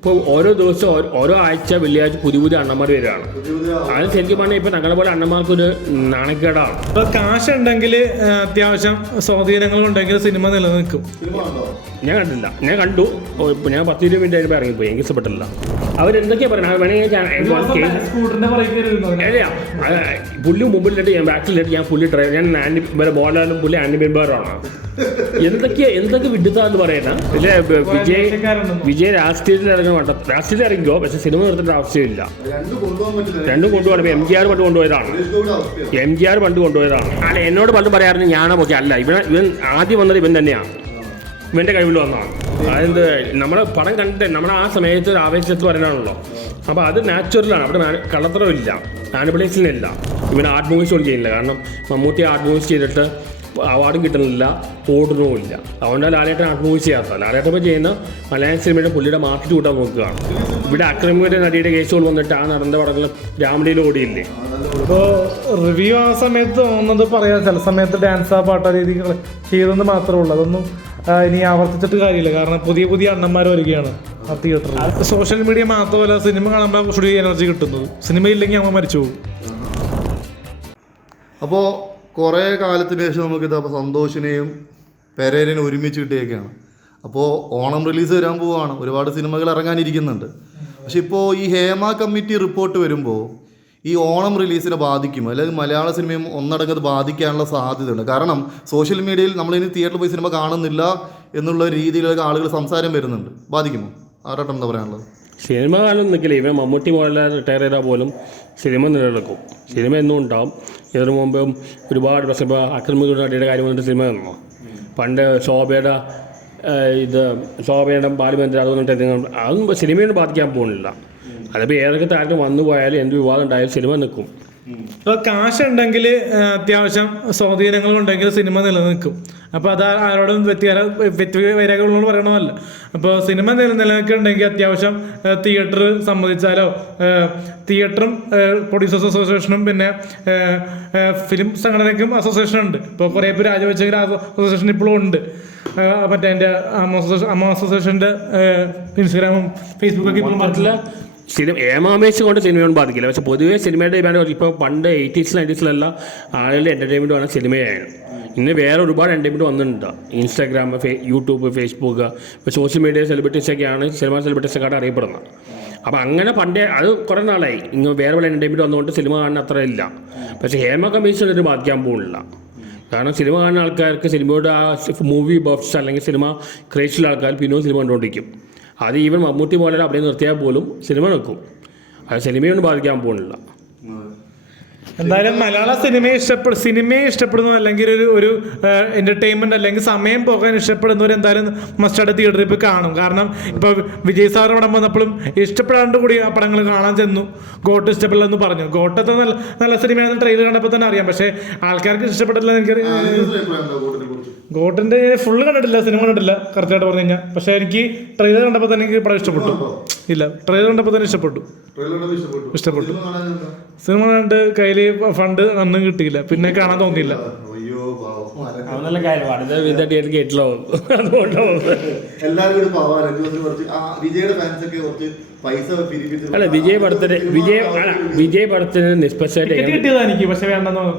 ഇപ്പോൾ ഓരോ ദിവസം ഓരോ- ആഴ്ച വെള്ളിയാഴ്ച പുതിയ പുതിയ അണ്ണന്മാർ വരികയാണ്. അത് ശരിക്കും പറഞ്ഞാൽ ഇപ്പൊ ഞങ്ങളെ പോലെ അണ്ണന്മാർക്കൊരു നാണക്കേടാണ്. ഇപ്പൊ കാശ് ഉണ്ടെങ്കിൽ അത്യാവശ്യം സ്വാധീനങ്ങൾ ഉണ്ടെങ്കിൽ സിനിമ നിലനിൽക്കും. സിനിമ കണ്ടോ ഞാൻ കണ്ടില്ല. ഞാൻ കണ്ടു. ഇപ്പൊ ഞാൻ പത്ത് ഇരുപത് മിനിറ്റ് ആയിട്ട് ഇറങ്ങിപ്പോയി. എനിക്ക് ഇഷ്ടപ്പെട്ടില്ല. അവരെന്തൊക്കെയാ പറയുന്നത് വേണമെങ്കിൽ പുള്ളി മുമ്പിലിട്ട് ഞാൻ ബാക്കിലിട്ട് ഞാൻ പുള്ളി ഡ്രൈവർ ഞാൻ ബോളാലും പുള്ളി ആന്റി മെമ്പറാണ് എന്തൊക്കെയാ എന്തൊക്കെ വിഡിത്താന്ന് പറയുന്ന പിന്നെ ബ- വിജയ് വിജയ് രാഷ്ട്രീയത്തിൽ ഇറങ്ങുന്ന രാഷ്ട്രീയത്തിൽ ഇറങ്ങിക്കോ പക്ഷെ സിനിമ നിർത്തേണ്ട ആവശ്യമില്ല. രണ്ടും കൊണ്ടുപോകണം എം ജി ആർ പണ്ട് കൊണ്ടുപോയതാണ്. എം ജി ആർ പണ്ട് കൊണ്ടുപോയതാണ്. അല്ല എന്നോട് പണ്ട് പറയാറുണ്ട് ഞാനാ പോക്കെ. അല്ല ഇവൻ ഇവൻ ആദ്യം വന്നത് ഇവൻ തന്നെയാണ് ഇവന്റെ കഴിവിൽ വന്നതാണ്. അതായത് നമ്മൾ പടം കണ്ടിട്ട് നമ്മുടെ ആ സമയത്ത് ഒരു ആവേശത്ത് വരാനാണല്ലോ അപ്പോൾ അത് നാച്ചുറലാണ്. അവിടെ കള്ളത്തരമില്ല. ഇല്ല. ഇവൻ ആർട്ട് മൂവീസ് ഒന്നും ചെയ്യുന്നില്ല. കാരണം മമ്മൂട്ടി ആർട്ട് മൂവീസ് ചെയ്തിട്ട് അവാർഡും കിട്ടുന്നില്ല ഓടുന്നുമില്ല അതുകൊണ്ടാണ് ലാലേട്ടൻ ആത്മഹത്യ ചെയ്യാത്ത ലാലേട്ടൻ ഇപ്പോൾ ചെയ്യുന്ന മലയാള സിനിമയുടെ പുള്ളിയുടെ മാർക്കറ്റ് കൂട്ടാൻ നോക്കുകയാണ്. ഇവിടെ അക്രമിയുടെ നടിയുടെ കേസുകൾ വന്നിട്ട് ആ നടന്ന പടങ്ങൾ രാമലീല ഓടിയില്ലേ? ഇപ്പോൾ റിവ്യൂ ആ സമയത്ത് തോന്നുന്നത് പറയാം. ചില സമയത്ത് ഡാൻസ് ആ പാട്ട രീതികൾ ചെയ്തെന്ന് മാത്രമേ ഉള്ളൂ. അതൊന്നും ഇനി ആവർത്തിച്ചിട്ട് കാര്യമില്ല. കാരണം പുതിയ പുതിയ അണ്ണന്മാർ വരികയാണ് ആ തിയേറ്ററിൽ സോഷ്യൽ മീഡിയ മാത്രമല്ല സിനിമ കാണുമ്പോൾ കുറച്ചുകൂടി എനർജി കിട്ടുന്നത്. സിനിമയില്ലെങ്കിൽ അമ്മ മരിച്ചു പോകും. അപ്പോൾ കുറേ കാലത്തിന് ശേഷം നമുക്കിത് അപ്പോൾ സന്തോഷിനെയും പെരേരനെയും ഒരുമിച്ച് കിട്ടിയേക്കാണ്. അപ്പോൾ ഓണം റിലീസ് വരാൻ പോവുകയാണ് ഒരുപാട് സിനിമകൾ ഇറങ്ങാനിരിക്കുന്നുണ്ട്. പക്ഷെ ഇപ്പോൾ ഈ ഹേമ കമ്മിറ്റി റിപ്പോർട്ട് വരുമ്പോൾ ഈ ഓണം റിലീസിനെ ബാധിക്കും. അല്ലെങ്കിൽ മലയാള സിനിമയും ഒന്നടങ്കത് ബാധിക്കാനുള്ള സാധ്യതയുണ്ട്. കാരണം സോഷ്യൽ മീഡിയയിൽ നമ്മളിനി തിയേറ്ററിൽ പോയി സിനിമ കാണുന്നില്ല എന്നുള്ള രീതിയിലൊക്കെ ആളുകൾ സംസാരം വരുന്നുണ്ട്. ബാധിക്കുമോ? ആരാട്ടം എന്താ പറയാനുള്ളത്? സിനിമ കാലം നിൽക്കില്ല ഇവൻ മമ്മൂട്ടി മോഹൻലാൽ റിട്ടയർ ചെയ്താൽ പോലും സിനിമ നിലനിൽക്കും. സിനിമ എന്നും ഉണ്ടാവും ഇതിനു മുമ്പ് ഒരുപാട് പ്രശ്നം. ഇപ്പോൾ അക്രമികളുടെ കാര്യം വന്നിട്ട് സിനിമ നിന്നു പണ്ട് ശോഭയുടെ ഇത് ശോഭയുടെ ബാലിമന്ദിരം അത് വന്നിട്ട് അതൊന്നും സിനിമയൊന്നും ബാധിക്കാൻ പോകുന്നില്ല. അതിപ്പോൾ ഏതൊക്കെ താരത്തിൽ വന്നു പോയാലും എന്ത് വിവാദം ഉണ്ടായാലും സിനിമ നിൽക്കും. ഇപ്പോൾ കാശ് ഉണ്ടെങ്കിൽ അത്യാവശ്യം സ്വാധീനങ്ങളുണ്ടെങ്കിൽ സിനിമ നിലനിൽക്കും. അപ്പോൾ അത് ആരോടും വ്യക്തി വൈരാഗ്യമുള്ളതുകൊണ്ട് പറയണമല്ല അപ്പോൾ സിനിമ നില നിലനിൽക്കുന്നുണ്ടെങ്കിൽ അത്യാവശ്യം തിയേറ്റർ സംബന്ധിച്ചാലോ തിയേറ്ററും പ്രൊഡ്യൂസേഴ്സ് അസോസിയേഷനും പിന്നെ ഫിലിം സംഘടനയ്ക്കും അസോസിയേഷൻ ഉണ്ട്. ഇപ്പോൾ കുറേ പേര് രാജവെച്ചെങ്കിൽ അസോസിയേഷൻ ഇപ്പോഴും ഉണ്ട്. മറ്റേ എന്റെ അമ്മ അസോസിയേഷന്റെ ഇൻസ്റ്റാഗ്രാമും ഫേസ്ബുക്കൊക്കെ ഇപ്പോഴും പറ്റില്ല സിനിമ ഏമാമേശം കൊണ്ട് സിനിമയൊന്നും ബാധിക്കില്ല. പക്ഷെ പൊതുവേ സിനിമയുടെ ഡിമാൻഡ് ഇപ്പോൾ പണ്ട് എയ്റ്റീസ് നയന്റീസിലെല്ലാം ആളുകളുടെ എന്റർടൈൻമെന്റ് വേണം സിനിമയായിരുന്നു ഇന്ന് വേറെ ഒരുപാട് എന്റർടൈൻമെന്റ് വന്നിട്ടുണ്ട്. ഇൻസ്റ്റാഗ്രാം ഫേ യൂട്യൂബ് ഫേസ്ബുക്ക് ഇപ്പോൾ സോഷ്യൽ മീഡിയ സെലിബ്രിറ്റീസൊക്കെയാണ് സിനിമ സെലിബ്രിറ്റീസൊക്കെയാണ് അറിയപ്പെടുന്നത്. അപ്പോൾ അങ്ങനെ പണ്ടേ അത് കുറേ നാളായി. ഇങ്ങനെ വേറെ പല എന്റർടൈൻമെന്റ് വന്നുകൊണ്ട് സിനിമ കാണുന്ന അത്ര ഇല്ല. പക്ഷേ ഹേമ കമ്മീഷൻ ഒരു ബാധിക്കാൻ പോകുന്നില്ല കാരണം സിനിമ കാണുന്ന ആൾക്കാർക്ക് സിനിമയുടെ ആ മൂവി ബഫ്സ് അല്ലെങ്കിൽ സിനിമ ക്രേസിലുള്ള ആൾക്കാർ പിന്നെയും സിനിമ കണ്ടുകൊണ്ടിരിക്കും അത് ഈവൻ മമ്മൂട്ടി മോഹൻലാൽ അവിടെ നിർത്തിയാൽ പോലും സിനിമ നിൽക്കും. അത് സിനിമയൊന്നും ബാധിക്കാൻ പോകുന്നില്ല. എന്തായാലും മലയാള സിനിമയെ ഇഷ്ടപ്പെടും സിനിമയെ ഇഷ്ടപ്പെടുന്നു അല്ലെങ്കിൽ ഒരു ഒരു എന്റർടൈൻമെന്റ് അല്ലെങ്കിൽ സമയം പോകാൻ ഇഷ്ടപ്പെടുന്നവർ എന്തായാലും മസ്റ്റായിട്ട് തിയേറ്ററിൽ പോയി കാണും. കാരണം ഇപ്പൊ വിജയ് സാർ ഇവിടെ വന്നപ്പോഴും ഇഷ്ടപ്പെടാണ്ട് കൂടി ആ പടങ്ങൾ കാണാൻ ചെന്നു. ഗോട്ട് ഇഷ്ടപ്പെടില്ലെന്ന് പറഞ്ഞു. ഗോട്ടത്തെ നല്ല നല്ല സിനിമയാണെന്ന് ട്രെയിലർ കണ്ടപ്പോൾ തന്നെ അറിയാം. പക്ഷേ ആൾക്കാർക്ക് ഇഷ്ടപ്പെട്ടില്ല എനിക്ക് ഗോട്ടിന്റെ ഫുള്ള് കണ്ടിട്ടില്ല സിനിമ കണ്ടിട്ടില്ല കറക്റ്റായിട്ട് പറഞ്ഞു കഴിഞ്ഞാൽ പക്ഷെ എനിക്ക് ട്രെയിലർ കണ്ടപ്പോൾ തന്നെ എനിക്ക് പടം ഇഷ്ടപ്പെട്ടു. ഇല്ല ട്രെയിലർ കണ്ടപ്പോൾ തന്നെ ഇഷ്ടപ്പെട്ടു. ഇഷ്ടപ്പെട്ടു. ഇഷ്ടപ്പെട്ടു. സിനിമ? കണ്ട് കയ്യിൽ ഫണ്ട് അന്നും കിട്ടിയില്ല. പിന്നെ കാണാൻ തോന്നിയില്ല. അയ്യോ പാവം ആരൊക്കെ- നല്ല കാര്യം അടുത്ത എല്ലാവരും വിജയുടെ ഫാൻസ് ഒക്കെ കുറച്ച് പൈസ അല്ല വിജയ് പടത്തിന് വിജയ് അല്ല വിജയ് പടത്തിന് നിഷ്പക്ഷമായിട്ട്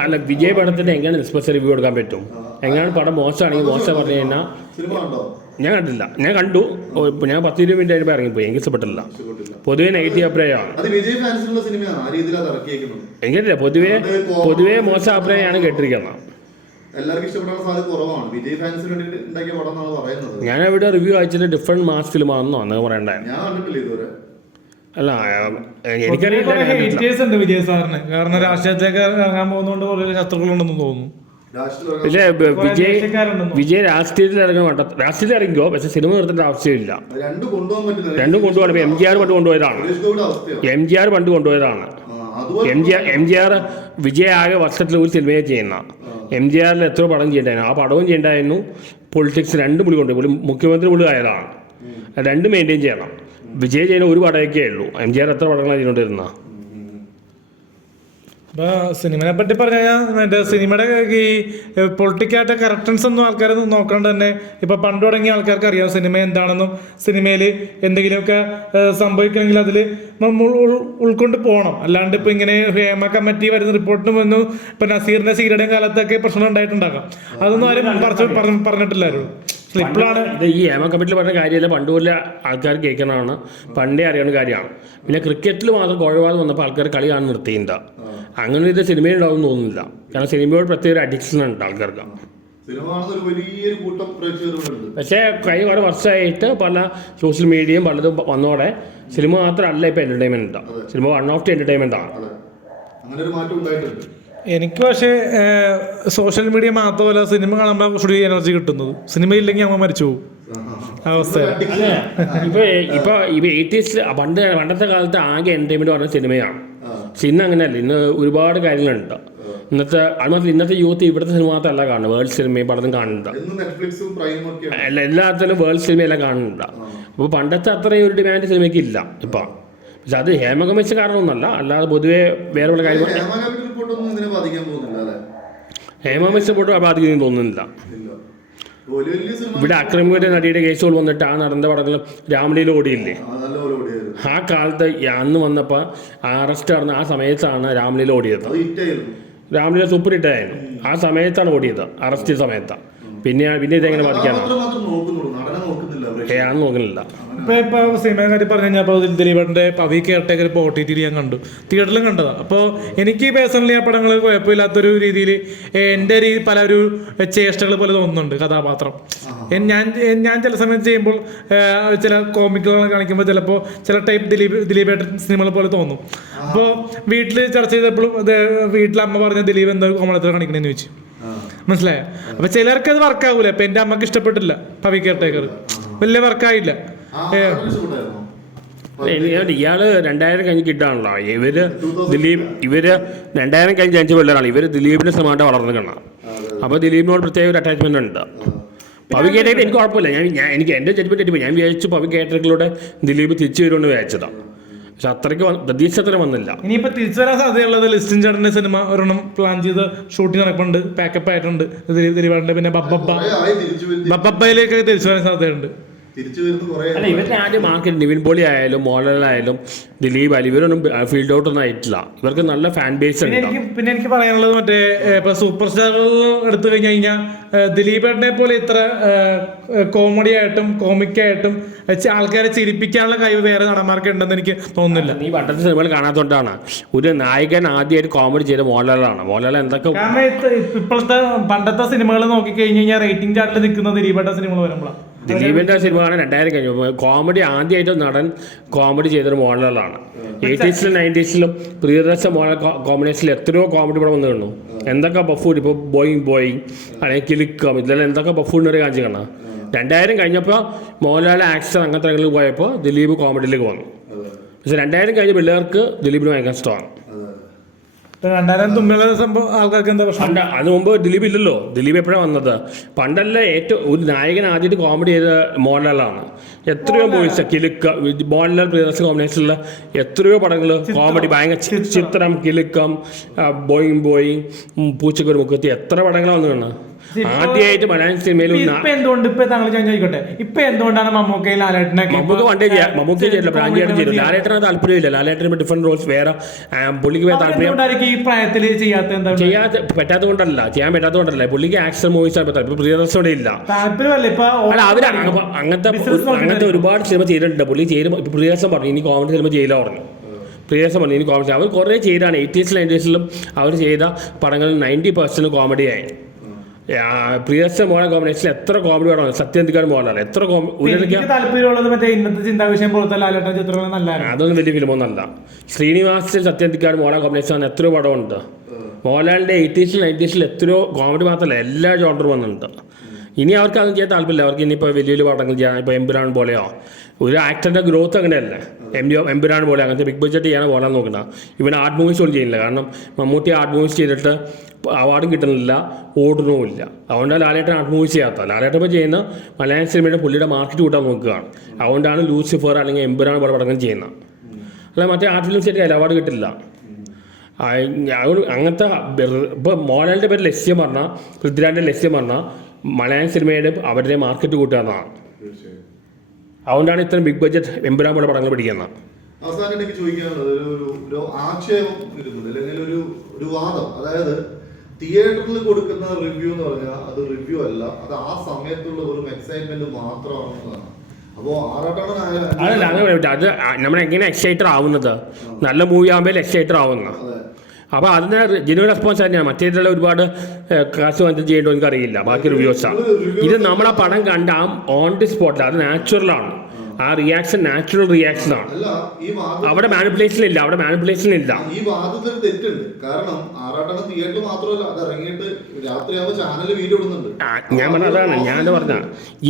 അല്ല വിജയ് പടത്തിന് എങ്ങനെ നിഷ്പക്ഷ റിവ്യൂ കൊടുക്കാൻ പറ്റും? എങ്ങനെയാണ് പടം മോശമാണെങ്കിൽ മോശം പറഞ്ഞു കഴിഞ്ഞാൽ സിനിമ കണ്ടോ? ഞാൻ കണ്ടില്ല ഞാൻ കണ്ടു. ഇപ്പൊ ഞാൻ പത്ത് ഇരുപത് മിനിറ്റ് ആയിട്ട് ഇറങ്ങിപ്പോയി. എനിക്ക് ഇഷ്ടപ്പെട്ടില്ല. പൊതുവേ നെഗറ്റീവ് അഭിപ്രായമാണ്. എങ്ങനെയല്ല പൊതുവേ പൊതുവേ എനിക്കറിയില്ല മോശം അഭിപ്രായമാണ് കേട്ടിരിക്കുന്നത്. എല്ലാവർക്കും ഇഷ്ടപ്പെടാനുള്ള സാധ്യത കുറവാണ്. വിജയ് ഫാൻസിന് വേണ്ടി ഉണ്ടാക്കിയ പടം എന്നാണ് പറയുന്നത്. ഞാൻ അവിടെ റിവ്യൂ അയച്ചിട്ട് ഡിഫറെന്റ് മാസ് പറയണ്ടായിരുന്നു. ഞാൻ കണ്ടിട്ടില്ല ഇതുവരെ. അല്ല എനിക്കറിയില്ല ഹേറ്റേഴ്സ് ഉണ്ട് വിജയ് സാറിന്. കാരണം രാഷ്ട്രീയത്തിലേക്ക് ഇറങ്ങാൻ പോകുന്നതുകൊണ്ട് കുറേ ശത്രുക്കളുണ്ടെന്ന് തോന്നുന്നു. പക്ഷേ വിജയ് വിജയ് രാഷ്ട്രീയത്തിൽ ഇറങ്ങുന്ന വേണ്ട രാഷ്ട്രീയത്തിൽ ഇറങ്ങിയോ? പക്ഷെ സിനിമ നിർത്തേണ്ട ആവശ്യമില്ല. രണ്ടും കൊണ്ടുപോകണം ഇപ്പം എം ജി ആർ പണ്ട് കൊണ്ടുപോയതാണ്. എം ജി ആർ പണ്ട് കൊണ്ടുപോയതാണ്. M G R M G R Vijay ആകെ വർഷത്തിൽ ഒരു സിനിമയെ ചെയ്യുന്ന. എം ജി ആറിൽ എത്ര പടം ചെയ്യണ്ടായിരുന്നു ആ പടവും ചെയ്യണ്ടായിരുന്നു പൊളിറ്റിക്സ് രണ്ടും പുളി കൊണ്ടുപോയി. പുള്ളി മുഖ്യമന്ത്രി പുള്ളി ആയതാണ്. രണ്ടും മെയിന്റെയിൻ ചെയ്യണം. വിജയ് ചെയ്യുന്ന ഒരു പടമൊക്കെ ഉള്ളൂ. എം ജി ആർ എത്ര പടങ്ങളാണ് ചെയ്തുകൊണ്ടിരുന്നത്? ഇപ്പൊ സിനിമയെ പറ്റി പറഞ്ഞു കഴിഞ്ഞാൽ മറ്റേ സിനിമയുടെ ഈ പൊളിറ്റിക്കായിട്ട് കറക്റ്റൻസ് ഒന്നും ആൾക്കാർ നോക്കാണ്ട് തന്നെ ഇപ്പോൾ പണ്ട് തുടങ്ങിയ ആൾക്കാർക്ക് അറിയാം സിനിമ എന്താണെന്നും സിനിമയിൽ എന്തെങ്കിലുമൊക്കെ സംഭവിക്കണമെങ്കിൽ അതിൽ ഉൾക്കൊണ്ട് പോകണം. അല്ലാണ്ട് ഇപ്പോൾ ഇങ്ങനെ ഹേമ കമ്മിറ്റി വരുന്ന റിപ്പോർട്ടിന് വന്നു ഇപ്പോൾ നസീറിന്റെ സീരയുടെയും കാലത്തൊക്കെ പ്രശ്നം ഉണ്ടായിട്ടുണ്ടാകാം. അതൊന്നും ആരും പറഞ്ഞു പറഞ്ഞ- പറഞ്ഞിട്ടില്ലായിരുന്നു. ഇപ്പോഴാണ് ഇത് ഈ ഏമ കമ്മിറ്റിയിൽ പറഞ്ഞ കാര്യമല്ല പണ്ട് പോലെ ആൾക്കാർ കേൾക്കണതാണ്. പണ്ടേ അറിയുന്ന കാര്യമാണ്. പിന്നെ ക്രിക്കറ്റിൽ മാത്രം കുഴവാതെ വന്നപ്പോൾ ആൾക്കാർ കളി കാണാൻ അങ്ങനെ ഒരു സിനിമ ഉണ്ടാവും തോന്നുന്നില്ല. കാരണം സിനിമയോട് പ്രത്യേക ഒരു അഡിക്ഷൻ ഉണ്ട് ആൾക്കാർക്ക്. പക്ഷേ കഴിഞ്ഞ കുറേ വർഷമായിട്ട് പല സോഷ്യൽ മീഡിയയും പലതും വന്നോടെ സിനിമ മാത്രമല്ല ഇപ്പോൾ entertainment cinema one of the entertainment ആണ്. അങ്ങനെ ഒരു മാറ്റം ഉണ്ടായിട്ടുണ്ട്. എനിക്ക് പക്ഷേ സോഷ്യൽ മീഡിയ മാത്രമല്ല സിനിമ കാണുമ്പോൾ കുറച്ചുകൂടി എനർജി കിട്ടുന്നത്. സിനിമ ഇല്ലെങ്കിൽ അമ്മ മരിച്ചു പോകും. ഇപ്പൊ ഇപ്പൊ ഇപ്പോൾ ഇപ്പോൾ ഇപ്പോൾ എയ്റ്റീസ് പണ്ട് പണ്ടത്തെ കാലത്ത് ആകെ എന്റർടൈൻമെന്റ് പറഞ്ഞ സിനിമയാണ്. പക്ഷെ ഇന്ന് അങ്ങനെയല്ല ഇന്ന് ഒരുപാട് കാര്യങ്ങളുണ്ട്. ഇന്നത്തെ അതുമാത്രം ഇന്നത്തെ യൂത്ത് ഇവിടുത്തെ സിനിമ മാത്രമല്ല കാണുന്നത്. വേൾഡ് സിനിമയും പലതും കാണുന്നുണ്ട്. അല്ല എല്ലാത്തിലും വേൾഡ് സിനിമയെല്ലാം കാണുന്നുണ്ട്. അപ്പോൾ പണ്ടത്തെ അത്രയും ഒരു ഡിമാൻഡ് സിനിമയ്ക്ക് ഇല്ല ഇപ്പം. പക്ഷെ അത് ഹേമകമിച്ച കാരണമൊന്നുമല്ല. അല്ലാതെ പൊതുവേ വേറെ പല കാര്യങ്ങൾ ഹേമകം വെച്ച പോട്ട് ബാധിക്കുന്നു തോന്നുന്നില്ല. ഇവിടെ അക്രമിയുടെ നടിയുടെ കേസുകൾ വന്നിട്ട് ആ നടന്ന പടങ്ങളും രാമലീല ഓടിയില്ലേ? ആ, കാലത്ത് അന്ന് വന്നപ്പോൾ അറസ്റ്റ് നടന്ന ആ സമയത്താണ് രാംലീല ഓടിയത്. രാംലീല സൂപ്പർ ഹിറ്റായിരുന്നു ആ സമയത്താണ് ഓടിയത് അറസ്റ്റ് സമയത്താണ് പിന്നെ പിന്നെ ഇതെങ്ങനെ ബാധിക്കാനാണ് ഏ അത് നോക്കുന്നില്ല. ഇപ്പൊ ഇപ്പൊ സിനിമയെ കാര്യം പറഞ്ഞു കഴിഞ്ഞാൽ ഇപ്പോൾ ദിലീപന്റെ പവി കെയർടേക്കർ ഇപ്പോൾ ഒ ടി ടി ഞാൻ കണ്ടു. തിയേറ്ററിലും കണ്ടതാ. അപ്പോൾ എനിക്ക് പേഴ്സണലി ആ പടങ്ങൾ കുഴപ്പമില്ലാത്തൊരു രീതിയിൽ എന്റെ രീതി പല ഒരു ചേഷ്ടകൾ പോലെ തോന്നുന്നുണ്ട് കഥാപാത്രം. ഞാൻ ഞാൻ ചില സമയത്ത് ചെയ്യുമ്പോൾ ചില കോമിക്കുകൾ കാണിക്കുമ്പോൾ ചിലപ്പോൾ ചില ടൈപ്പ് ദിലീപ് ദിലീപേട്ടൻ സിനിമകൾ പോലെ തോന്നും. അപ്പോൾ വീട്ടിൽ ചർച്ച ചെയ്തപ്പോഴും വീട്ടിൽ അമ്മ പറഞ്ഞ ദിലീപ് എന്തോ കോമളത്തിൽ കാണിക്കണമെന്ന് ചോദിച്ചു. മനസ്സിലായോ? അപ്പൊ ചിലർക്ക് അത് വർക്കാവൂല അപ്പൊ എന്റെ അമ്മയ്ക്ക് ഇഷ്ടപ്പെട്ടില്ല പവി കേട്ടേക്കർ വലിയ വർക്കായില്ല ഇയാൾ രണ്ടായിരം കഴിഞ്ഞ് കിട്ടാണല്ലോ ഇവർ ദിലീപ് ഇവർ രണ്ടായിരം കഴിഞ്ഞ് ജനിച്ച പിള്ളേരാണ് ഇവർ ദിലീപിന്റെ സമാണ്ട് വളർന്നു കാണാം അപ്പൊ ദിലീപിനോട് പ്രത്യേക ഒരു അറ്റാച്ച്മെന്റ് ഉണ്ട്. പവി കേട്ടിട്ട് എനിക്ക് കുഴപ്പമില്ല. ഞാൻ ഞാൻ എനിക്ക് എന്റെ ജഡ്ജ്മെന്റ് ആയിട്ട് ഞാൻ വിചാരിച്ചു പവി കേട്ടറിലൂടെ ദിലീപ് തിരിച്ചു വരുമെന്ന് വിചാരിച്ചതാണ് പക്ഷെ അത്രയ്ക്ക് പ്രതീക്ഷ അത്ര വന്നില്ല. ഇനിയിപ്പോ തിരിച്ചു വരാൻ സാധ്യതയുള്ളത് ലിസ്റ്റിൻ ചേട്ടന്റെ സിനിമ ഒരെണ്ണം പ്ലാൻ ചെയ്ത് ഷൂട്ടിംഗ് നടക്കുന്നുണ്ട്. പാക്കപ്പ് ആയിട്ടുണ്ട്. ദിലീപ് ദിലീപാണ്ട് പിന്നെ ബബ്ബപ്പ. ബബ്ബപ്പയിലേക്ക് തിരിച്ചു വരാൻ സാധ്യതയുണ്ട്. തിരിച്ചു വരുന്ന കുറേ അല്ല ഇവരുടെ ആദ്യം മാർക്കറ്റ് നിവിൻ പോളി ആയാലും മോഹൻലാലായാലും ദിലീപ് അലി ഇവരൊന്നും ഫീൽഡ് ഔട്ട് ഒന്നും ആയിട്ടില്ല. ഇവർക്ക് നല്ല ഫാൻ ബേസ് പിന്നെ ഉണ്ട്? എനിക്ക് പിന്നെ എനിക്ക് പറയാനുള്ളത് മറ്റേ ഏഹ്, ഇപ്പൊ സൂപ്പർ സ്റ്റാറുകൾ എടുത്തു കഴിഞ്ഞു കഴിഞ്ഞാൽ ദിലീപേട്ടനെ പോലെ ഇത്ര കോമഡി ആയിട്ടും കോമിക്കായിട്ടും ആൾക്കാരെ ചിരിപ്പിക്കാനുള്ള കഴിവ് വേറെ നടന്മാർക്ക് ഉണ്ടെന്ന് എനിക്ക് തോന്നുന്നില്ല. നീ പണ്ടത്തെ സിനിമകൾ കാണാത്തോണ്ടാണ്. ഒരു നായകൻ ആദ്യമായിട്ട് കോമഡി ചെയ്ത മോഹൻലാലാണ്. മോഹൻലാൽ എന്തൊക്കെ കാരണം ഇത് ഇപ്പോഴത്തെ പണ്ടത്തെ സിനിമകൾ നോക്കി കഴിഞ്ഞു കഴിഞ്ഞാൽ റേറ്റിംഗ് ചാർട്ടിൽ നിൽക്കുന്ന ദിലീപേട്ട സിനിമകൾ വരുമ്പോഴാണ് ദിലീപിന്റെ സിനിമ കാണാൻ രണ്ടായിരം കഴിഞ്ഞു. കോമഡി ആദ്യമായിട്ട് നടൻ കോമഡി ചെയ്തൊരു മോഡലാണ് എയ്റ്റീസിലും നയന്റീസിലും പ്രിയദർശ മോഡൽ കോമ്പിനേഷനിൽ എത്രയോ കോമഡി പടം വന്നു കണ്ടു എന്തൊക്കെ ബഫൂർ ഇപ്പോൾ ബോയിങ് ബോയിങ് അല്ലെങ്കിൽ കിലുക്കം ഇതിലെല്ലാം എന്തൊക്കെ ബഫൂഡിനൊരു കാണിച്ചു കാണാം രണ്ടായിരം കഴിഞ്ഞപ്പോൾ മോഹൻലാൽ ആക്ഷൻ അങ്ങനത്തെ പോയപ്പോൾ ദിലീപ് കോമഡിയിലേക്ക് വന്നു. പക്ഷെ രണ്ടായിരം കഴിഞ്ഞ പിള്ളേർക്ക് ദിലീപിന് ഭയങ്കര ഇഷ്ടമാണ്. രണ്ടായിരം തുമ്പിയുള്ള സംഭവം ആൾക്കാർക്ക് എന്താ പ്രശ്നം? പണ്ട് അതിന് മുമ്പ് ദിലീപ് ഇല്ലല്ലോ. ദിലീപ് എപ്പോഴാണ് വന്നത്? പണ്ടല്ല ഏറ്റവും ഒരു നായകൻ ആദ്യമായിട്ട് കോമഡി ചെയ്ത മോഹൻലാലാണ്. എത്രയോ പോയിസ് കിലുക്ക മോഹൻലാൽ പ്രിയദർശൻ കോമ്പിനേഷനിലുള്ള എത്രയോ പടങ്ങൾ കോമഡി ഭയങ്കര ചിത്രം. കിലുക്കം ബോയിങ് ബോയിങ് പൂച്ചക്കൊരു മുക്കത്തി എത്ര പടങ്ങളാണ് വന്നു കാണാം ആദ്യമായിട്ട് മലയാളം സിനിമയിൽ ഇപ്പൊ എന്തുകൊണ്ട് ഇപ്പൊ താങ്കൾ ചോദിക്കട്ടെ? ഇപ്പൊ എന്തുകൊണ്ടാണ് മമ്മൂക്കയിൽ ലാലേട്ടനെ മമ്മൂക്ക് പണ്ടേ മമ്മൂക്ക് ചെയ്തില്ല ബ്രാഞ്ചായിട്ട് ചെയ്തു ലാലേട്ടനെ താല്പര്യമില്ല. ലാലേട്ടന് ഡിഫറെന്റ് റോൾസ് വേറെ പുള്ളിക്ക് വേറെ താല്പര്യം ഈ പ്രായത്തിൽ ചെയ്യാത്ത എന്താ ചെയ്യാത്ത പറ്റാത്ത കൊണ്ടല്ല ചെയ്യാൻ പറ്റാത്ത കൊണ്ടല്ല. പുള്ളിക്ക് ആക്ഷൻ മൂവീസ് ആണ് പ്രിയദർശൻ ഇവിടെ ഇല്ല. അല്ല അവർ അങ്ങനത്തെ അങ്ങനത്തെ ഒരുപാട് സിനിമ ചെയ്തിട്ടുണ്ട്. പുള്ളി ചെയ്യുമ്പോൾ ഇപ്പൊ പ്രിയദർശൻ പറഞ്ഞു ഇനി കോമഡി സിനിമ ചെയ്യില്ല പറഞ്ഞു. പ്രിയസം പറഞ്ഞു ഇനി കോമഡി അവർ കുറേ ചെയ്താണ്. എയ്റ്റീസിലും നയന്റീസിലും അവർ ചെയ്ത പടങ്ങളിൽ നയന്റി പെർസെന്റ് കോമഡിയായി പ്രിയസം മോഹൻ കോമ്പിനേഷൻ എത്ര കോമഡി പടമാണ് സത്യന്തിക്കാൻ മോഹൻലാൽ എത്ര താല്പര്യമുള്ളത് മറ്റേ ഇന്നത്തെ ചിന്താ വിഷയം പോലത്തെ ലാലേട്ടൻ ചിത്രങ്ങൾ നല്ലതാണ്. അതൊന്നും വലിയ ഫിലിമൊന്നല്ല ശ്രീനിവാസിൽ സത്യന്തിക്കാൻ മോഹൻലാൽ കോമ്പിനേഷൻ എത്രയോ പടമുണ്ട്. മോഹൻലാലിന്റെ എയ്റ്റീസിൽ നയന്റീസിൽ എത്രയോ കോമഡി മാത്രമല്ല എല്ലാ ജോണ്ടറും വന്നിട്ടുണ്ട്. ഇനി അവർക്ക് അതൊന്നും ചെയ്യാൻ താല്പര്യമില്ല. അവർക്ക് ഇനിയിപ്പോൾ വലിയ വലിയ പടങ്ങൾ ചെയ്യാൻ ഇപ്പോൾ എമ്പുരാൻ പോലെയോ? ഒരു ആക്ടറിന്റെ ഗ്രോത്ത് അങ്ങനെയല്ല. എം ഡി എമ്പുരാൻ പോലെ അങ്ങനത്തെ ബിഗ് ബഡ്ജറ്റ് ചെയ്യാൻ പോകാൻ നോക്കുന്ന ഇവൻ ആർട്ട് മൂവീസ് ഒന്നും ചെയ്യുന്നില്ല. കാരണം മമ്മൂട്ടി ആർട്ട് മൂവീസ് ചെയ്തിട്ട് അവാർഡും കിട്ടുന്നില്ല ഓടുന്നുമില്ല. അതുകൊണ്ട് ലാലേട്ടൻ ആർട്ട് മൂവീസ് ചെയ്യാത്ത ലാലേട്ടൻ ഇപ്പോൾ ചെയ്യുന്ന മലയാളം സിനിമയുടെ പുള്ളിയുടെ മാർക്കറ്റ് കൂട്ടാൻ നോക്കുകയാണ്. അതുകൊണ്ടാണ് ലൂസിഫർ അല്ലെങ്കിൽ എമ്പുരാൻ പോലെ പടങ്ങൾ ചെയ്യുന്നത്. അല്ല മറ്റേ ആർട്ട് ഫിലിം സെറ്റ് അവാർഡ് കിട്ടില്ല. അങ്ങനത്തെ ഇപ്പോൾ മോഹൻലാലിന്റെ പേര് ലക്ഷ്യം പറഞ്ഞാൽ പൃഥ്വിരാജിന്റെ ലക്ഷ്യം പറഞ്ഞാൽ മലയാളം സിനിമയുടെ അവരുടെ മാർക്കറ്റ് കൂട്ടുക എന്നതാണ്. അതുകൊണ്ടാണ് ഇത്രയും ബിഗ് ബഡ്ജറ്റ് എമ്പുരാൻ പോലെ പടങ്ങൾ പിടിക്കുന്നത്. അവസാനം എനിക്ക് ചോദിക്കാനുള്ളത് ഒരു ഒരു ആക്ഷേപം അല്ലെങ്കിൽ ഒരു ഒരു വാദം. അതായത് തിയേറ്ററിൽ കൊടുക്കുന്ന റിവ്യൂ എന്ന് പറഞ്ഞാൽ അത് റിവ്യൂ അല്ല. അത് ആ സമയത്തുള്ള ഒരു എക്സൈറ്റ്മെന്റ് മാത്രമാണെന്നതാണ് അതല്ല അങ്ങനെ അത് നമ്മൾ എങ്ങനെ എക്സൈറ്റഡ് ആവുന്നത് നല്ല മൂവി ആവുമ്പോൾ എക്സൈറ്റഡ് ആവുന്ന. അപ്പോൾ അതിന് ജെനുവൻ റെസ്പോൺസ് തന്നെയാണ്. മറ്റേതുള്ള ഒരുപാട് കാശ് വന്നിട്ട് ചെയ്യേണ്ടോ എനിക്കറിയില്ല. ബാക്കി റിവ്യൂസാണ് ഇത് നമ്മളെ പടം കണ്ട ഓൺ ദി സ്പോട്ടിൽ അത് നാച്ചുറലാണ് ആ. റിയാക്ഷൻ നാച്ചുറൽ റിയാക്ഷൻ ആണ്. അവിടെ മാനിപ്പുലേഷൻ ഇല്ല അവിടെ മാനിപ്പുലേഷൻ ഇല്ല. ഈ വാദത്തിൽ തെറ്റുണ്ട്. കാരണം ആറാട്ടണ്ണ തിയേറ്റർ മാത്രമല്ല അത് ഇറങ്ങിയിട്ട് വീഡിയോ ഇടുന്നുണ്ട്. ഞാൻ പറഞ്ഞ അതാണ് ഞാൻ പറഞ്ഞ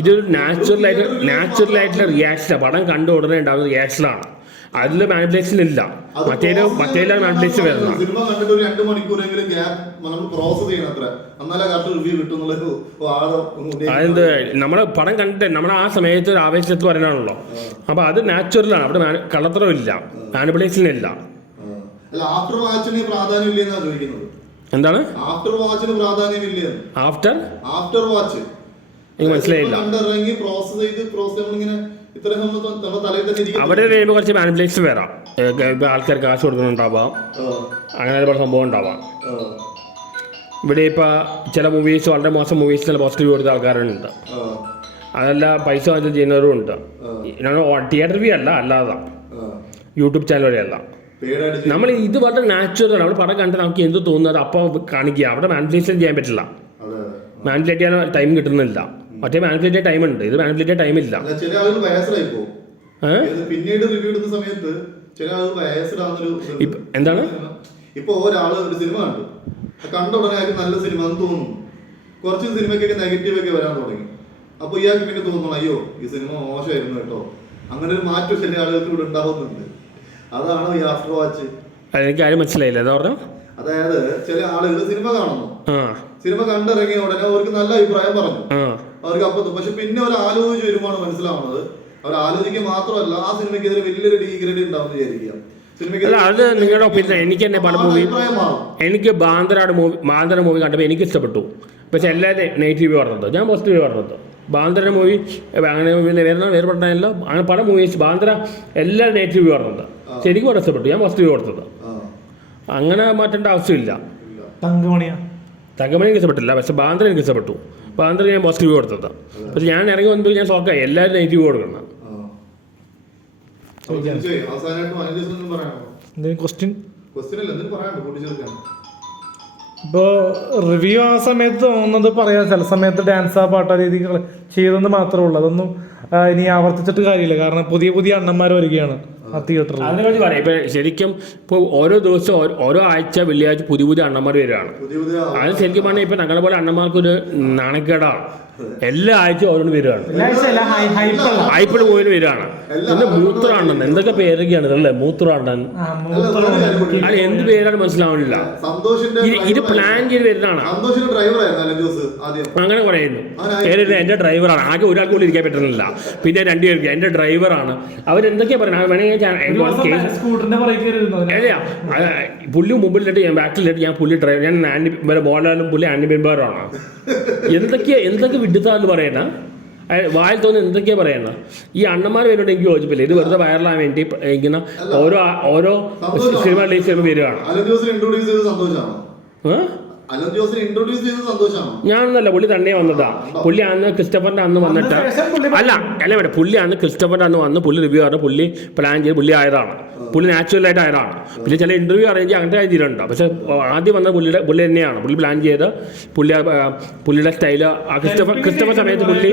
ഇതൊരു നാച്ചുറൽ ആയിട്ട് നാച്ചുറൽ ആയിട്ടുള്ള റിയാക്ഷൻ പടം കണ്ട ഉടനെ ഉണ്ടാകുന്ന റിയാക്ഷനാണ് അതിൽ മറ്റേ മറ്റേത് മറ്റേതിലാണ് മാനിപ്പുലേഷൻ വരുന്നത്. സിനിമ കണ്ടിട്ട് ഒരു രണ്ട് മണിക്കൂറെങ്കിലും ഗ്യാപ്പ് നമ്മൾ പ്രോസസ് ചെയ്യണം അത്ര. എന്നാലേ കറക്റ്റ് റിവ്യൂ കിട്ടുന്നുള്ളൊരു വാദം ഉന്നയിക്കുന്നത്. അതെന്ത് നമ്മൾ പടം കണ്ടിട്ട് നമ്മൾ ആ സമയത്ത് ഒരു ആവേശത്ത് വരാനാണല്ലോ. അപ്പൊ അത് നാച്ചുറലാണ് അവിടെ കള്ളത്തരം ഇല്ല മാനിപ്പുലേഷൻ ഇല്ല ആഫ്റ്റർ വാച്ചിന് പ്രാധാന്യം ഇല്ലെന്നാ ചോദിക്കുന്നത്. എന്താണ്? ആഫ്റ്റർ വാച്ചിന് പ്രാധാന്യം ഇല്ല ആഫ്റ്റർ ആഫ്റ്റർ വാച്ച് എനിക്ക് മനസ്സിലായില്ല. പ്രോസസ് ചെയ്ത് പ്രോസസ് നമ്മളിങ്ങനെ അവിടെ കഴിയുമ്പോൾ കുറച്ച് മാനിപ്പുലേഷൻ വരാം. ആൾക്കാർ കാശ് കൊടുക്കുന്നുണ്ടാവാം. അങ്ങനെ ഒരുപാട് സംഭവം ഉണ്ടാവാം. ഇവിടെ ഇപ്പോൾ ചില മൂവീസ് വളരെ മോശം മൂവീസ് ചില പോസിറ്റീവ് കൊടുത്ത ആൾക്കാരുണ്ട്. അതല്ല പൈസ വാങ്ങിച്ച് ചെയ്യുന്നവരും ഉണ്ട്. തിയേറ്റർ വ്യൂ അല്ല അല്ലാതെ. യൂട്യൂബ് ചാനൽ വഴിയല്ല അല്ല. നമ്മൾ ഇത് വളരെ നാച്ചുറൽ നമ്മൾ പടം കണ്ട് നമുക്ക് എന്ത് തോന്നുന്നത് അപ്പോൾ കാണിക്കുക. അവിടെ മാനിപ്പുലേഷൻ ചെയ്യാൻ പറ്റില്ല. മാനിപ്പുലേറ്റ് ചെയ്യാൻ ടൈം കിട്ടുന്നില്ല. മറ്റേ മാനിപ്പുലേറ്റ് ടൈം ഉണ്ട്. ഇത് മാനിപ്പുലേറ്റ് ടൈം ഇല്ല. പിന്നീട് റിവ്യൂ ഇടുന്ന സമയത്ത് ചില ആളുകൾ വയസ്സിലാവുന്നൊരു എന്താണ്? ഇപ്പൊ ഒരാൾ ഒരു സിനിമ കണ്ടു. കണ്ട ഉടനെ അയാൾക്ക് നല്ല സിനിമ എന്ന് തോന്നുന്നു. കുറച്ച് സിനിമയ്ക്കൊക്കെ നെഗറ്റീവ് ഒക്കെ വരാൻ തുടങ്ങി. അപ്പൊ ഇയാൾക്ക് പിന്നെ തോന്നുന്നു അയ്യോ ഈ സിനിമ മോശമായിരുന്നു കേട്ടോ. അങ്ങനെ ഒരു മാറ്റം ചില ആളുകൾക്ക് ഇവിടെ ഉണ്ടാവുന്നുണ്ട്. അതാണ് ഈ ആഫ്റ്റർ വാച്ച് എനിക്ക് ആരും മനസ്സിലായില്ല. എന്താ പറഞ്ഞു? അതായത് ചില ആളുകൾ സിനിമ കാണുന്നു. സിനിമ കണ്ടിറങ്ങിയ ഉടനെ അവർക്ക് നല്ല അഭിപ്രായം പറഞ്ഞു. അവർക്ക് അപ്പത്തും പക്ഷെ പിന്നെ അവർ ആലോചിച്ച് വരുമ്പോൾ മനസ്സിലാവുന്നത്. അവർ ആലോചിക്കുക മാത്രമല്ല ആ സിനിമയ്ക്കെതിരെ വലിയൊരു ഡീഗ്രേഡ് ഉണ്ടാവും വിചാരിക്കുക. അല്ല അത് നിങ്ങളുടെ ഒപ്പീനിയൻ. എനിക്ക് തന്നെ പല മൂവി എനിക്ക് ബാന്ദ്രയുടെ മൂവി ബാന്ദ്ര മൂവി കണ്ടപ്പോൾ എനിക്ക് ഇഷ്ടപ്പെട്ടു. പക്ഷെ എല്ലാവരും നെഗറ്റീവ് പറഞ്ഞത്. ഞാൻ പോസിറ്റീവ് പറഞ്ഞത്. ബാന്ദ്ര മൂവി അങ്ങനെ പിന്നെ വേറെ വേറെ പറഞ്ഞല്ല അങ്ങനെ പല മൂവീസ് ബാന്ദ്ര എല്ലാവരും നെഗറ്റീവ് പറഞ്ഞത്. പക്ഷെ എനിക്ക് വളരെ ഇഷ്ടപ്പെട്ടു. ഞാൻ പോസിറ്റീവ് കൊടുത്തത്. അങ്ങനെ മാറ്റേണ്ട ആവശ്യമില്ല. തങ്കമണിയാ തങ്കമണി എനിക്ക് ഇഷ്ടപ്പെട്ടില്ല പക്ഷെ ബാന്ദ്ര എനിക്ക് ഇഷ്ടപ്പെട്ടു ബാന്ദ്ര ഞാൻ പോസിറ്റീവ് കൊടുത്തത്. പക്ഷെ ഞാൻ ഇറങ്ങി വന്നപ്പോൾ ഞാൻ ഷോക്കായി എല്ലാവരും നെഗറ്റീവ് കൊടുക്കണം. ക്വസ്റ്റ്യൻ ഇപ്പോൾ റിവ്യൂ ആ സമയത്ത് തോന്നുന്നത് പറയാം. ചില സമയത്ത് ഡാൻസ് ആ പാട്ട രീതികൾ ചെയ്തെന്ന് മാത്രമേ ഉള്ളൂ. അതൊന്നും ഇനി ആവർത്തിച്ചിട്ട് കാര്യമില്ല. കാരണം പുതിയ പുതിയ അണ്ണന്മാർ വരികയാണ്. തിയേറ്ററിൽ അതിനെക്കുറിച്ച് പറയാം. ഇപ്പം ശരിക്കും ഇപ്പോൾ ഓരോ ദിവസവും ഓരോ- ആഴ്ച വെള്ളിയാഴ്ച പുതിയ പുതിയ അണ്ണന്മാർ വരികയാണ്. അത് ശരിക്കും പറഞ്ഞാൽ ഇപ്പൊ ഞങ്ങളെ പോലെ അണ്ണന്മാർക്കൊരു നാണക്കേടാണ്. എല്ലാ ആഴ്ചയും ഓരോന്ന് വരികയാണ്. ആയിപ്പോഴും പോയിന് വരികയാണ്. പിന്നെ മൂത്രാണ്ടൻ. എന്തൊക്കെ പേരൊക്കെയാണ് ഇതല്ലേ മൂത്രാണ്ടൻ. അല്ല. അത് എന്ത് പേരാണ് മനസ്സിലാവുന്നില്ല സന്തോഷിന്റെ ഇത് പ്ലാൻ ചെയ്ത് വരുന്നതാണ്. അങ്ങനെ പറയുന്നു. എന്റെ ഡ്രൈവറാണ് ആകെ ഒരാൾക്ക് കൂടി ഇരിക്കാൻ പറ്റുന്നില്ല. പിന്നെ രണ്ടുപേർക്ക് എന്റെ ഡ്രൈവറാണ് അവരെന്തൊക്കെയാ പറയുന്നത്? വേണമെങ്കിൽ അല്ല പുള്ളി മുമ്പിലിട്ട് ഞാൻ ബാക്കിലിട്ട് ഞാൻ പുള്ളി ഡ്രൈവർ ഞാൻ ബോളാലും പുള്ളി ആൻഡി മെമ്പറാണ് എന്തൊക്കെയാ എന്തൊക്കെ വിഡിത്താന്ന് പറയണ വായിൽ തോന്നി എന്തൊക്കെയാ പറയണ? ഈ അണ്ണന്മാർ വരുന്നുണ്ട് എനിക്ക് യോജിപ്പില്ല. ഇത് വെറുതെ വൈറലാൻ വേണ്ടി ഇങ്ങനെ ഓരോ ഓരോ സന്തോഷമാണ്. സിനിമ റിലീസ് ഞാനൊന്നല്ല പുള്ളി തന്നെ വന്നതാ. പുള്ളി അന്ന് ക്രിസ്റ്റഫറിന്റെ അന്ന് വന്നിട്ട് അല്ല അല്ല വേണ്ട പുള്ളി അന്ന് ക്രിസ്റ്റഫറിന്റെ അന്ന് വന്ന് പുള്ളി റിവ്യൂ ആയിരുന്നു പുള്ളി പ്ലാൻ ചെയ്ത് പുള്ളി ആയതാണ്. പുള്ളി നാച്ചുറൽ ആയിട്ട് ആയതാണ്. പിന്നെ ചില ഇന്റർവ്യൂ അറേഞ്ച് അങ്ങനത്തെ രീതിയിലുണ്ട് പക്ഷെ ആദ്യം വന്ന പുള്ളിയുടെ പുള്ളി തന്നെയാണ്. പുള്ളി പ്ലാൻ ചെയ്ത് പുള്ളി പുള്ളിയുടെ സ്റ്റൈൽ ക്രിസ്റ്റഫർ ക്രിസ്റ്റഫർ സമയത്ത് പുള്ളി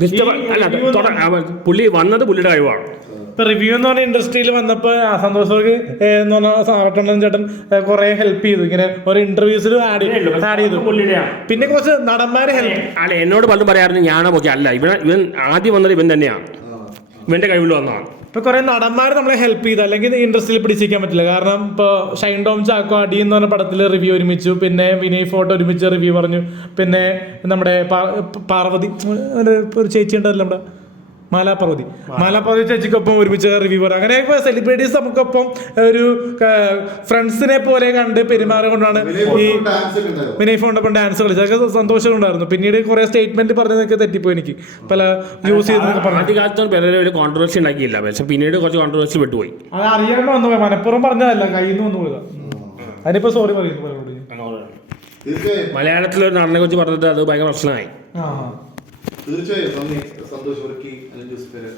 ക്രിസ്റ്റഫർ അല്ല പുള്ളി വന്നത് പുള്ളിയുടെ കഴിവാണ്. ഇപ്പൊ റിവ്യൂ എന്ന് പറഞ്ഞ ഇൻഡസ്ട്രിയിൽ വന്നപ്പോ ആ സന്തോഷ് എന്ന് പറഞ്ഞ സാറട്ടണ്ണൻ ചേട്ടൻ കുറെ ഹെൽപ്പ് ചെയ്തു. ഇങ്ങനെ ഒരു ഇന്റർവ്യൂസിൽ ആഡ് ആഡ് ചെയ്തു. പിന്നെ കുറച്ച് നടന്മാരെ ഹെൽപ്പ് അല്ല എന്നോട് പണ്ട് പറയാറുണ്ട് ഞാനാ ഓക്കെ അല്ല ഇവൻ ഇവൻ ആദ്യം വന്നത് ഇവൻ തന്നെയാണ് ഇവന്റെ കഴിവിൽ വന്നതാണ്. ഇപ്പൊ കുറെ നടന്മാർ നമ്മളെ ഹെൽപ്പ് ചെയ്തു. അല്ലെങ്കിൽ ഇൻഡസ്ട്രിയിൽ പിടിച്ചിരിക്കാൻ പറ്റില്ല. കാരണം ഇപ്പൊ ഷൈൻ ടോം ചാക്കോ അടി എന്ന് പറഞ്ഞ പടത്തിൽ റിവ്യൂ ഒരുമിച്ചു. പിന്നെ വിനയ് ഫോട്ടോ ഒരുമിച്ച് റിവ്യൂ പറഞ്ഞു. പിന്നെ നമ്മുടെ പാർവതി ഒരു ചേച്ചി ഉണ്ടല്ലോ നമ്മുടെ മാലാപർവതി മാലാപർവതി ചേച്ചിക്കൊപ്പം ഒരുമിച്ച് റിവ്യൂ പറയാം അങ്ങനെ ഇപ്പൊ സെലിബ്രിറ്റീസ് നമുക്കൊപ്പം ഒരു ഫ്രണ്ട്സിനെ പോലെ കണ്ട് പെരുമാറിക്കൊണ്ടാണ് ഈ വിനയ് ഫോണ്ടൊപ്പം ഡാൻസ് കളിച്ചത്. അതൊക്കെ സന്തോഷം ഉണ്ടായിരുന്നു പിന്നീട് കുറെ സ്റ്റേറ്റ്മെന്റ് പറഞ്ഞതൊക്കെ തെറ്റിപ്പോയി എനിക്ക്. പല യൂസ് ചെയ്തെന്നൊക്കെ പറഞ്ഞു. വലിയ കോൺട്രവേഴ്സി ഉണ്ടാക്കിയില്ല. പക്ഷെ പിന്നീട് കുറച്ച് കോൺട്രവേഴ്സി വിട്ടുപോയി അത് അറിയാണ്ട് വന്നു. പോയി പറഞ്ഞതല്ല. കയ്യിൽ നിന്ന് വന്നു അതിനിപ്പോ സോറി പറയുന്നു. മലയാളത്തിലൊരു തീർച്ചയായും. മലയാളത്തിലെ ഒരു നടനെ കുറിച്ച് പറഞ്ഞിട്ട് അത് ഭയങ്കര പ്രശ്നമായി. ആ. തീർച്ചയായും നന്ദി സന്തോഷ് വർക്കി അനിൽ ജോസ് പെരേര